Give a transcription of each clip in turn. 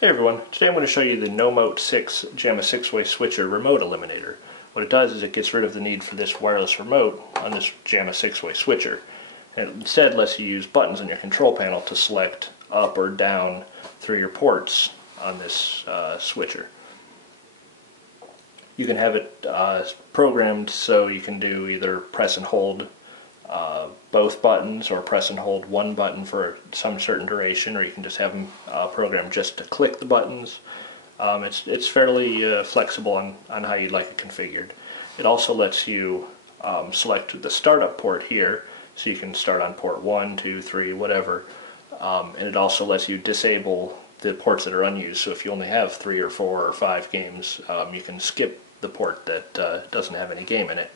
Hey everyone, today I'm going to show you the NoMote-6 JAMMA 6-way Switcher Remote Eliminator. What it does is it gets rid of the need for this wireless remote on this JAMMA 6-way switcher, and it instead lets you use buttons on your control panel to select up or down through your ports on this switcher. You can have it programmed so you can do either press and hold both buttons, or press and hold one button for some certain duration, or you can just have them programmed just to click the buttons. It's fairly flexible on how you'd like it configured. It also lets you select the startup port here, so you can start on port 1, 2, 3, whatever, and it also lets you disable the ports that are unused. So if you only have 3 or 4 or 5 games, you can skip the port that doesn't have any game in it.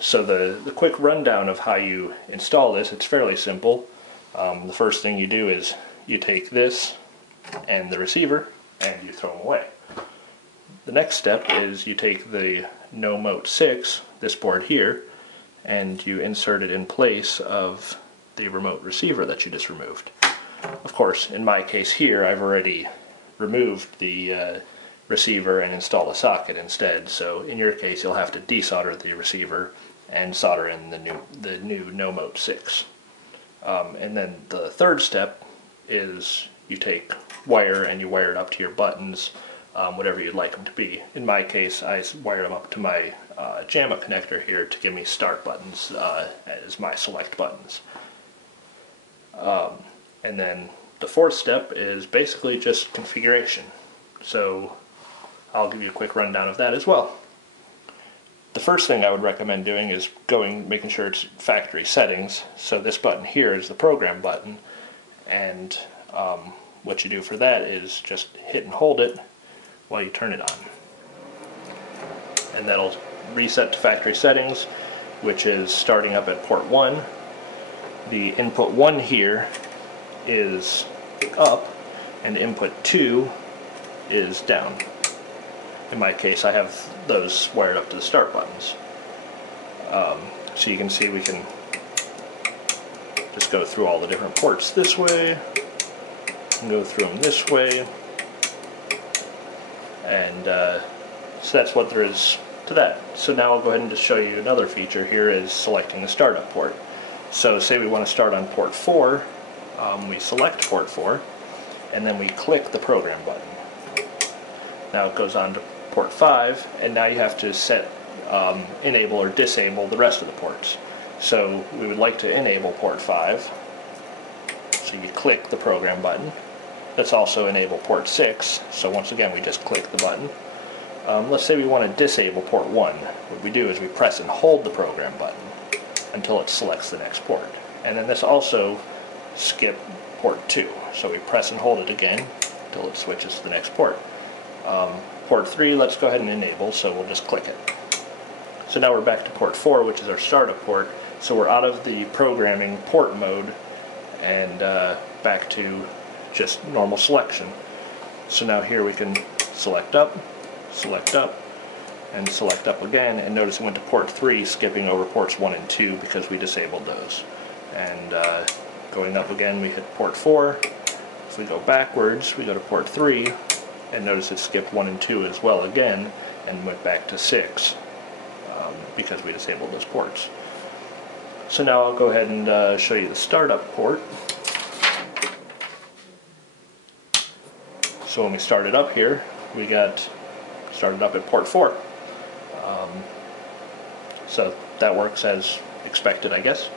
So the quick rundown of how you install this, it's fairly simple. The first thing you do is you take this and the receiver and you throw them away. The next step is you take the NoMote-6, this board here, and you insert it in place of the remote receiver that you just removed. Of course, in my case here, I've already removed the receiver and install a socket instead, so in your case you'll have to desolder the receiver and solder in the new NoMote-6. And then the third step is you take wire and you wire it up to your buttons, whatever you'd like them to be. In my case, I wire them up to my JAMMA connector here to give me start buttons as my select buttons. And then the fourth step is basically just configuration. So I'll give you a quick rundown of that as well. The first thing I would recommend doing is making sure it's factory settings. So this button here is the program button, and what you do for that is just hit and hold it while you turn it on. And that'll reset to factory settings, which is starting up at port 1. The input 1 here is up, and input 2 is down. In my case, I have those wired up to the start buttons. So you can see we can just go through all the different ports this way, and go through them this way, and so that's what there is to that. So now I'll go ahead and just show you another feature here, is selecting the startup port. So say we want to start on port 4, we select port 4, and then we click the program button. Now it goes on to port 5, and now you have to set enable or disable the rest of the ports. So we would like to enable port 5, so you click the program button. Let's also enable port 6, so once again we just click the button. Let's say we want to disable port 1. What we do is we press and hold the program button until it selects the next port. And then this also skip port 2, so we press and hold it again until it switches to the next port. Port 3, let's go ahead and enable, so we'll just click it. So now we're back to port 4, which is our startup port, so we're out of the programming port mode and back to just normal selection. So now here we can select up, and select up again, and notice we went to port 3, skipping over ports 1 and 2 because we disabled those. And going up again, we hit port 4. If we go backwards, we go to port 3, and notice it skipped 1 and 2 as well again, and went back to 6 because we disabled those ports. So now I'll go ahead and show you the startup port. So when we started up here, we got started up at port 4. So that works as expected, I guess.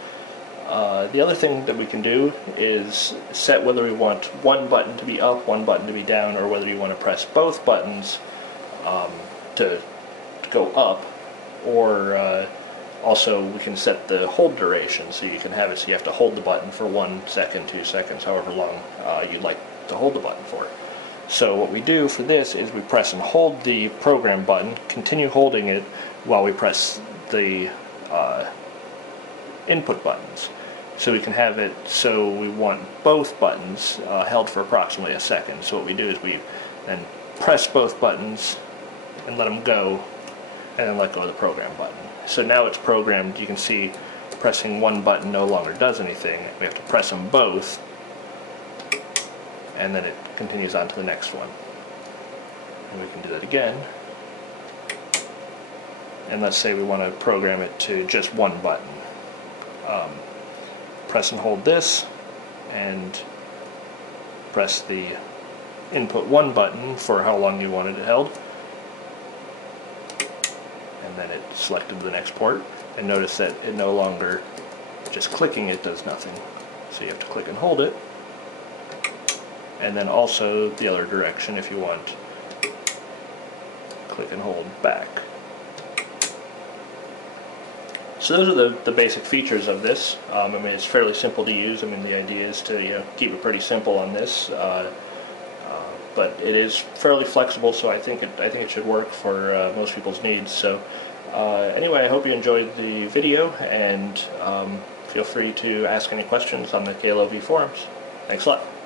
The other thing that we can do is set whether we want one button to be up, one button to be down, or whether you want to press both buttons to go up, or also we can set the hold duration, so you can have it so you have to hold the button for 1 second, 2 seconds, however long you'd like to hold the button for. So what we do for this is we press and hold the program button, continue holding it while we press the input buttons. So we can have it so we want both buttons held for approximately a second. So what we do is we then press both buttons and let them go, and then let go of the program button. So now it's programmed. You can see pressing one button no longer does anything. We have to press them both and then it continues on to the next one. And we can do that again. And let's say we want to program it to just one button. Press and hold this, and press the input 1 button for how long you wanted it held. And then it selected the next port. And notice that it no longer, just clicking it does nothing. So you have to click and hold it. And then also the other direction if you want. Click and hold back. So those are the basic features of this. I mean, it's fairly simple to use. I mean, the idea is to keep it pretty simple on this, but it is fairly flexible. So I think it should work for most people's needs. So anyway, I hope you enjoyed the video, and feel free to ask any questions on the KLOV forums. Thanks a lot.